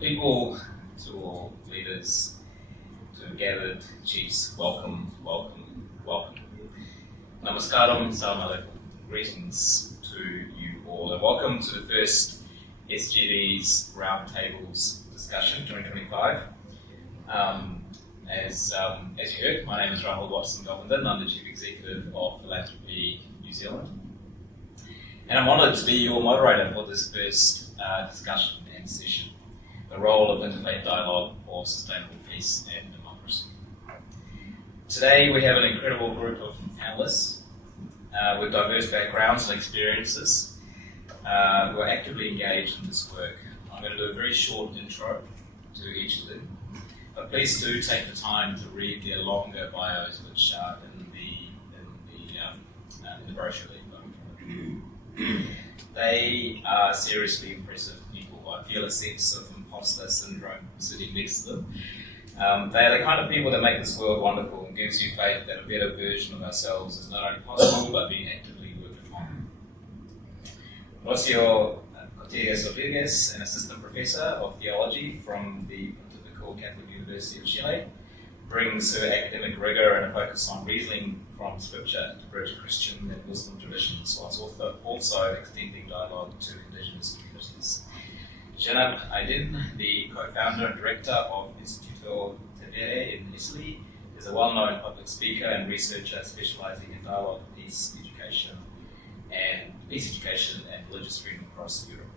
People, to all leaders, to gathered chiefs, welcome. Namaskaram, salam alaikum. Greetings to you all, and welcome to the first SDGs Roundtable's discussion 2025. As you heard, my name is Rahul Govindan. I'm the Chief Executive of Philanthropy New Zealand. And I'm honoured to be your moderator for this first discussion and session, the role of interfaith dialogue for sustainable peace and democracy. Today we have an incredible group of panellists with diverse backgrounds and experiences who are actively engaged in this work. I'm going to do a very short intro to each of them, but please do take the time to read their longer bios, which are in the brochure that you've got. They are seriously impressive people. I feel a sense of imposter syndrome sitting next to them. They are the kind of people that make this world wonderful and gives you faith that a better version of ourselves is not only possible but being actively worked upon. Rocio Cortez Rodriguez, an assistant professor of theology from the Pontifical Catholic University of Chile, brings her academic rigor and a focus on reasoning from scripture to bridge Christian and Muslim traditions, whilst also extending dialogue to indigenous communities. Janab Aydin, the co-founder and director of Istituto Tevere in Italy, is a well-known public speaker and researcher specializing in dialogue, peace education and religious freedom across Europe.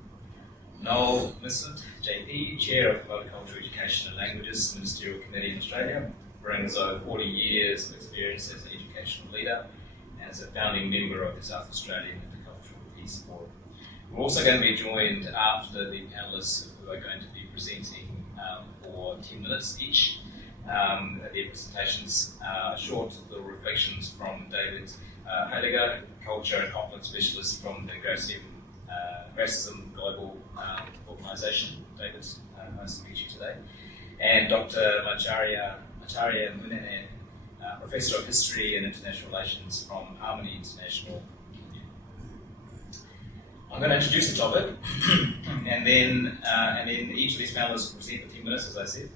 Noel Missant, JP, chair of Multicultural Education and Languages Ministerial Committee in Australia, brings over 40 years of experience as an educational leader and is a founding member of the South Australian Intercultural Peace Forum. We're also going to be joined after the panellists who are going to be presenting for 10 minutes each. Their presentations are short little reflections from David Heidegger, culture and conflict specialist from the Racism Global Organisation. David, nice to meet you today. And Dr. Acharya Munene, Professor of History and International Relations from Harmony International. I'm going to introduce the topic, and then each of these panelists will present for 10 minutes, as I said,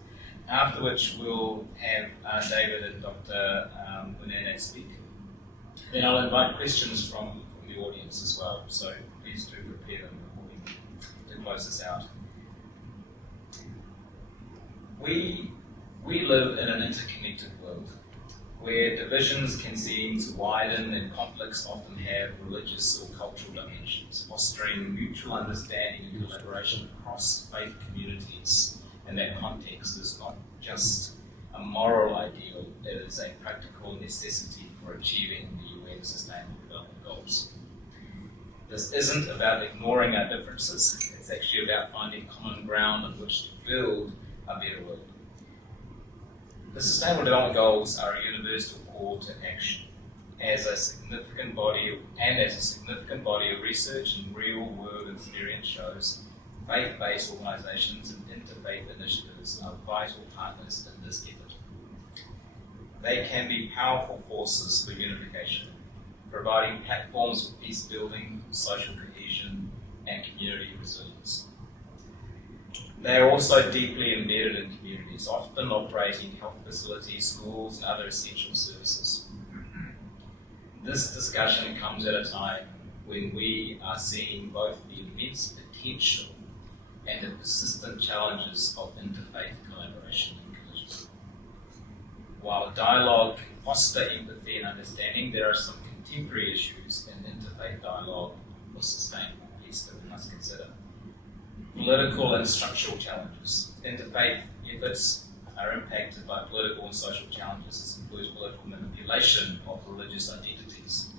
after which we'll have David and Dr. Munene speak. Then I'll invite questions from the audience as well, so please do prepare them before we close this out. We live in an interconnected world where divisions can seem to widen and conflicts often have religious or cultural dimensions, fostering mutual understanding and collaboration across faith communities. And that context is not just a moral ideal, it is a practical necessity for achieving the UN Sustainable Development Goals. This isn't about ignoring our differences, it's actually about finding common ground on which to build a better world. The Sustainable Development Goals are a universal call to action. As a significant body of research and real-world experience shows, faith-based organisations and interfaith initiatives are vital partners in this effort. They can be powerful forces for unification, providing platforms for peace building, social cohesion, and community resilience. They are also deeply embedded in communities, often operating health facilities, schools, and other essential services. This discussion comes at a time when we are seeing both the immense potential and the persistent challenges of interfaith collaboration and collision. While dialogue can foster empathy and understanding, there are some contemporary issues in interfaith dialogue for sustainable peace that we must consider. Political and structural challenges. Interfaith efforts are impacted by political and social challenges. This includes political manipulation of religious identities,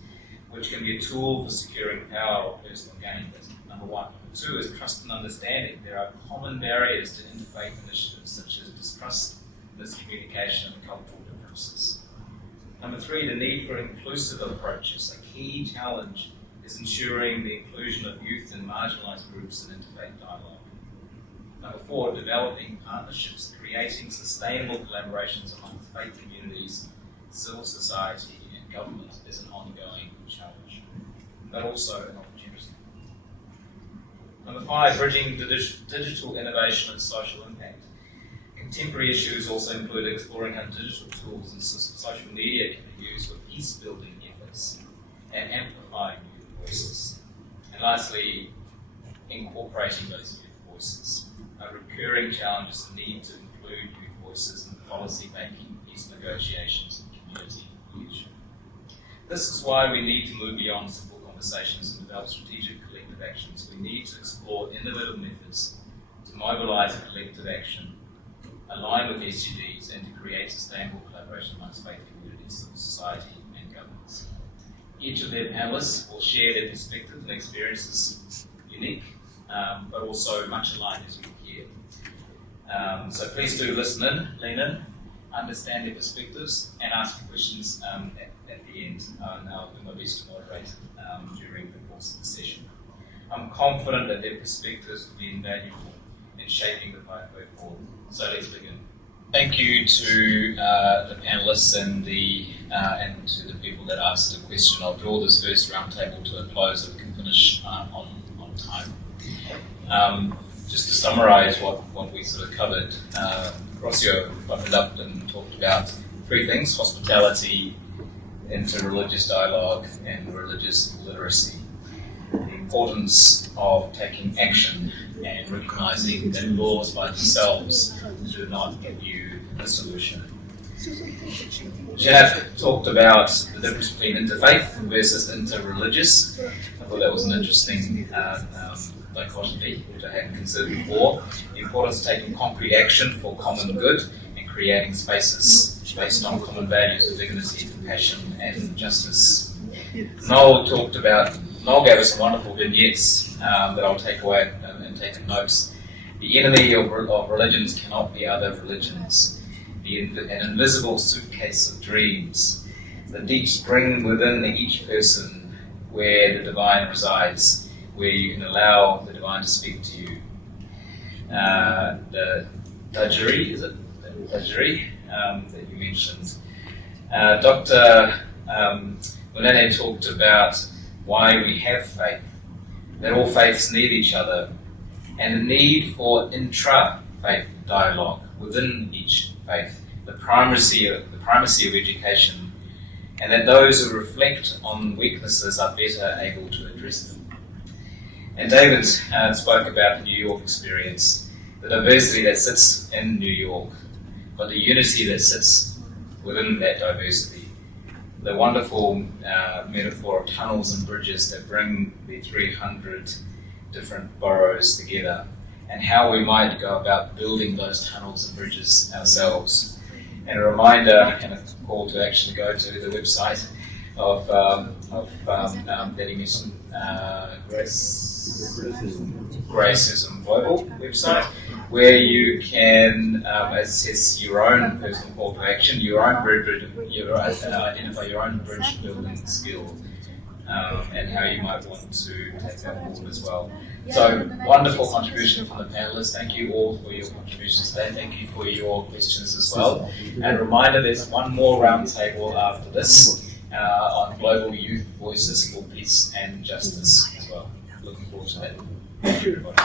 which can be a tool for securing power or personal gain. That's number one. Number two is trust and understanding. There are common barriers to interfaith initiatives such as distrust, miscommunication, and cultural differences. Number three, the need for inclusive approaches. A key challenge is ensuring the inclusion of youth and marginalised groups in interfaith dialogue. Number four, developing partnerships, creating sustainable collaborations among faith communities, civil society, and government is an ongoing challenge, but also an opportunity. Number Amplify, bridging digital innovation and social impact. Contemporary issues also include exploring how digital tools and social media can be used for peace-building efforts and amplifying youth voices. And lastly, incorporating those youth voices. A recurring challenge is the need to include youth voices in policy making, peace negotiations, and community leadership. This is why we need to move beyond simple conversations and develop strategic collective actions. We need to explore innovative methods to mobilise collective action, align with SDGs, and to create sustainable collaboration amongst faith communities, civil society, and governments. Each of their panellists will share their perspectives and experiences, unique, but also much aligned as you hear. So please do listen in, lean in, understand their perspectives, and ask questions at the end. And I'll do my best to moderate during the course of the session. I'm confident that their perspectives will be invaluable in shaping the pathway forward. So let's begin. Thank you to the panelists and to the people that asked the question. I'll draw this first roundtable to a close so we can finish on time. Just to summarise what we sort of covered, Rossio buttoned up and talked about three things: hospitality, inter-religious dialogue, and religious literacy. The importance of taking action and recognising that laws by themselves do not give you a solution. Jeff talked about the difference between interfaith versus interreligious. I thought that was an interesting dichotomy, which I hadn't considered before. The importance of taking concrete action for common good and creating spaces based on common values of dignity, compassion, and justice. Noel gave us some wonderful vignettes that I'll take away and take notes. The enemy of religions cannot be other religions. An invisible suitcase of dreams. The deep spring within each person where the divine resides, where you can allow the divine to speak to you. The Dajjari, is it? The Dajjari that you mentioned. Dr. Govindan talked about why we have faith, that all faiths need each other, and the need for intra-faith dialogue within each faith, the primacy of education, and that those who reflect on weaknesses are better able to address them. And David spoke about the New York experience, the diversity that sits in New York, but the unity that sits within that diversity. The wonderful metaphor of tunnels and bridges that bring the 300 different boroughs together, and how we might go about building those tunnels and bridges ourselves. And a reminder and a call to actually go to the website of that he mentioned, Gracism Global website, where you can assess your own personal call to action, identify your own bridge building skill, and how you might want to take that forward as well. So, wonderful contribution from the panelists. Thank you all for your contributions today. Thank you for your questions as well. And a reminder, there's one more roundtable after this on global youth voices for peace and justice as well. Looking forward to that. Thank you, everybody.